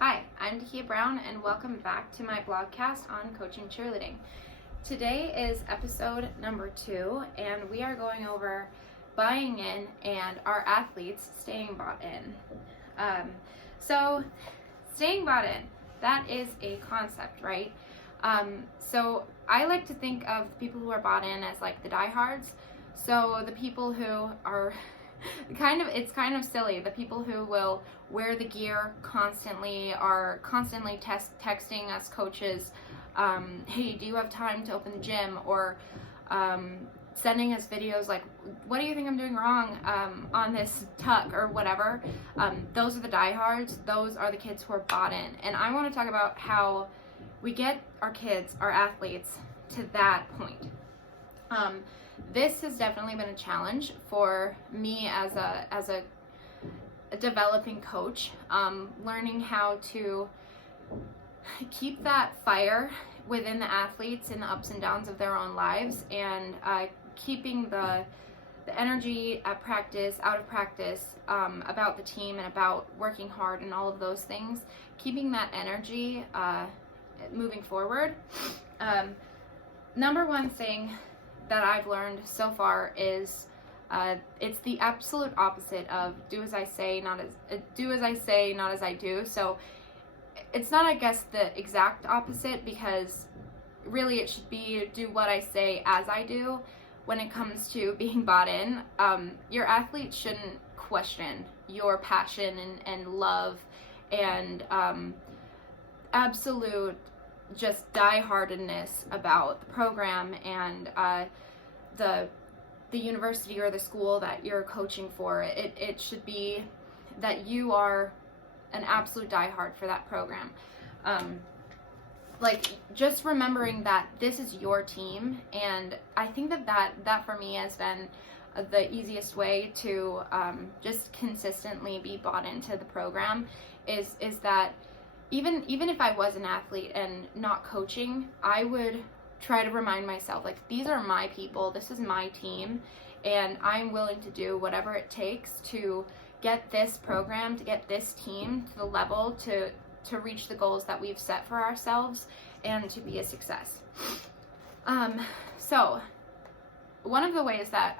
Hi, I'm Dakia Brown, and welcome back to my blogcast on coaching cheerleading. Today is episode number 2, and we are going over buying in and our athletes staying bought in. So staying bought in, that is a concept, right? So I like to think of the people who are bought in as like the diehards. So the people who are it's kind of silly. The people who will wear the gear constantly, are constantly texting us coaches, hey, do you have time to open the gym? Or sending us videos like, what do you think I'm doing wrong on this tuck or whatever. Those are the diehards. Those are the kids who are bought in. And I want to talk about how we get our kids, our athletes, to that point. This has definitely been a challenge for me as a developing coach, learning how to keep that fire within the athletes in the ups and downs of their own lives, and keeping the energy at practice, out of practice, about the team and about working hard and all of those things, keeping that energy moving forward. Number one thing that I've learned so far is it's the absolute opposite of do as I say, not as I do. So it's not, I guess, the exact opposite, because really it should be do what I say as I do. When it comes to being bought in, your athletes shouldn't question your passion and love and absolute just die-heartedness about the program and the university or the school that you're coaching for. It should be that you are an absolute diehard for that program. Just remembering that this is your team, and I think that for me has been the easiest way to just consistently be bought into the program is that even if I was an athlete and not coaching, I would try to remind myself, like, these are my people, this is my team, and I'm willing to do whatever it takes to get this program, to get this team to the level to reach the goals that we've set for ourselves and to be a success. So one of the ways that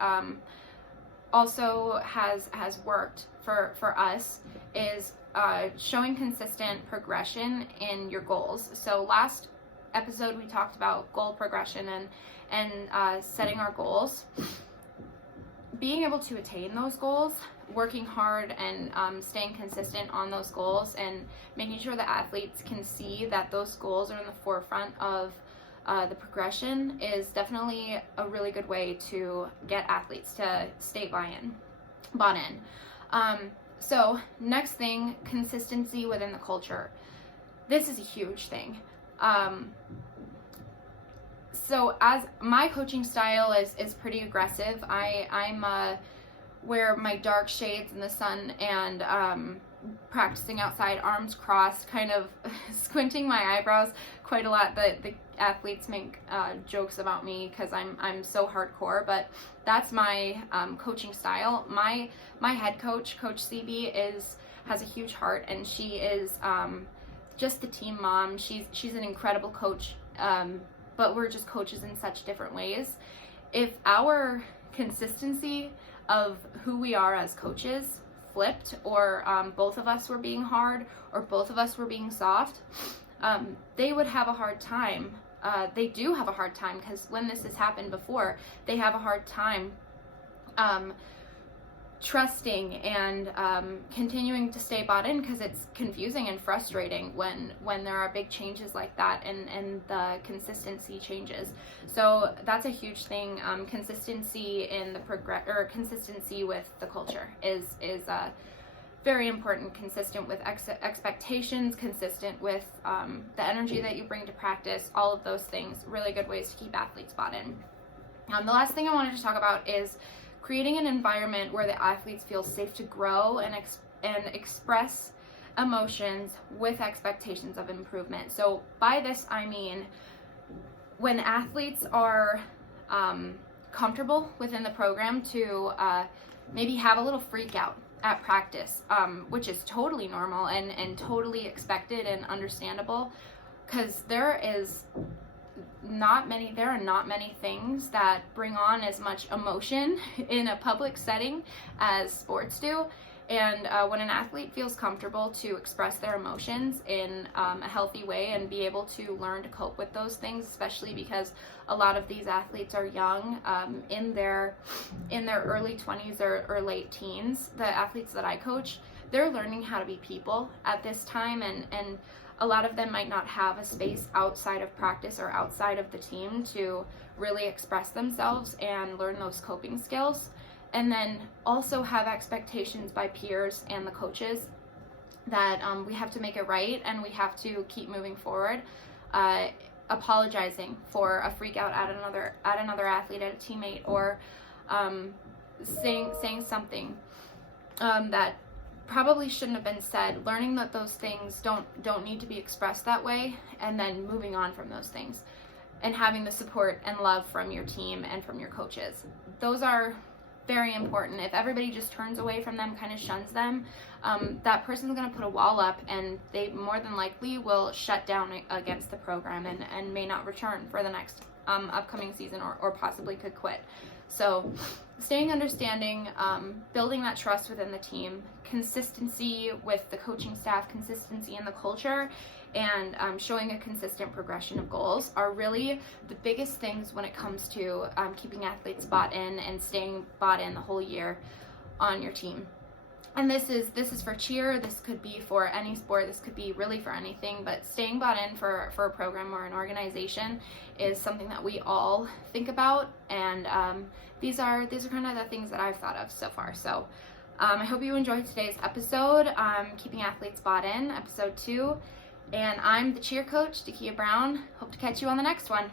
also has worked for us is showing consistent progression in your goals. So last episode we talked about goal progression and setting our goals, being able to attain those goals, working hard and staying consistent on those goals, and making sure the athletes can see that those goals are in the forefront of the progression is definitely a really good way to get athletes to stay bought in. So next thing, consistency within the culture. This is a huge thing. So as my coaching style is pretty aggressive, I'm wear my dark shades in the sun and practicing outside, arms crossed, kind of squinting my eyebrows quite a lot. The athletes make jokes about me because I'm so hardcore, but that's my coaching style. My head coach, Coach CB, has a huge heart, and she is just the team mom. She's an incredible coach, but we're just coaches in such different ways. If our consistency of who we are as coaches flipped, or both of us were being hard or both of us were being soft, they would have a hard time. They do have a hard time, because when this has happened before, they have a hard time trusting and continuing to stay bought in, because it's confusing and frustrating when there are big changes like that and the consistency changes. So that's a huge thing. Consistency in the consistency with the culture is very important. Consistent with expectations, consistent with the energy that you bring to practice. All of those things, really good ways to keep athletes bought in. The last thing I wanted to talk about is creating an environment where the athletes feel safe to grow and express emotions with expectations of improvement. So by this I mean when athletes are comfortable within the program to maybe have a little freak out at practice, which is totally normal and totally expected and understandable, because there are not many things that bring on as much emotion in a public setting as sports do. And when an athlete feels comfortable to express their emotions in a healthy way and be able to learn to cope with those things, especially because a lot of these athletes are young, in their early 20s or late teens, the athletes that I coach, they're learning how to be people at this time, and a lot of them might not have a space outside of practice or outside of the team to really express themselves and learn those coping skills. And then also have expectations by peers and the coaches that we have to make it right and we have to keep moving forward. Apologizing for a freak out at another athlete, at a teammate, or saying something that probably shouldn't have been said. Learning that those things don't need to be expressed that way, and then moving on from those things, and having the support and love from your team and from your coaches. Those are very important. If everybody just turns away from them, kind of shuns them, that person's going to put a wall up, and they more than likely will shut down against the program and may not return for the next upcoming season, or possibly could quit. So staying understanding, building that trust within the team, consistency with the coaching staff, consistency in the culture, and showing a consistent progression of goals are really the biggest things when it comes to keeping athletes bought in and staying bought in the whole year on your team. And this is for cheer, this could be for any sport, this could be really for anything, but staying bought in for a program or an organization is something that we all think about, and these are kind of the things that I've thought of so far. So I hope you enjoyed today's episode, Keeping Athletes Bought In, episode 2. And I'm the cheer coach, Dakia Brown. Hope to catch you on the next one.